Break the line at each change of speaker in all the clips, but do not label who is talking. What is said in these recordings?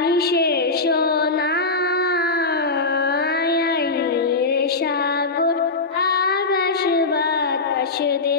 নিশের সোনায় সাগর আকাশ বাতাস দে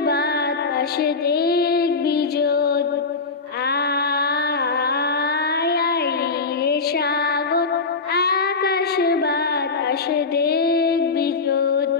বাতাস দেখবি যোদ আয়াইরে সাগর আকাশ বাতাস দেখবি যোদ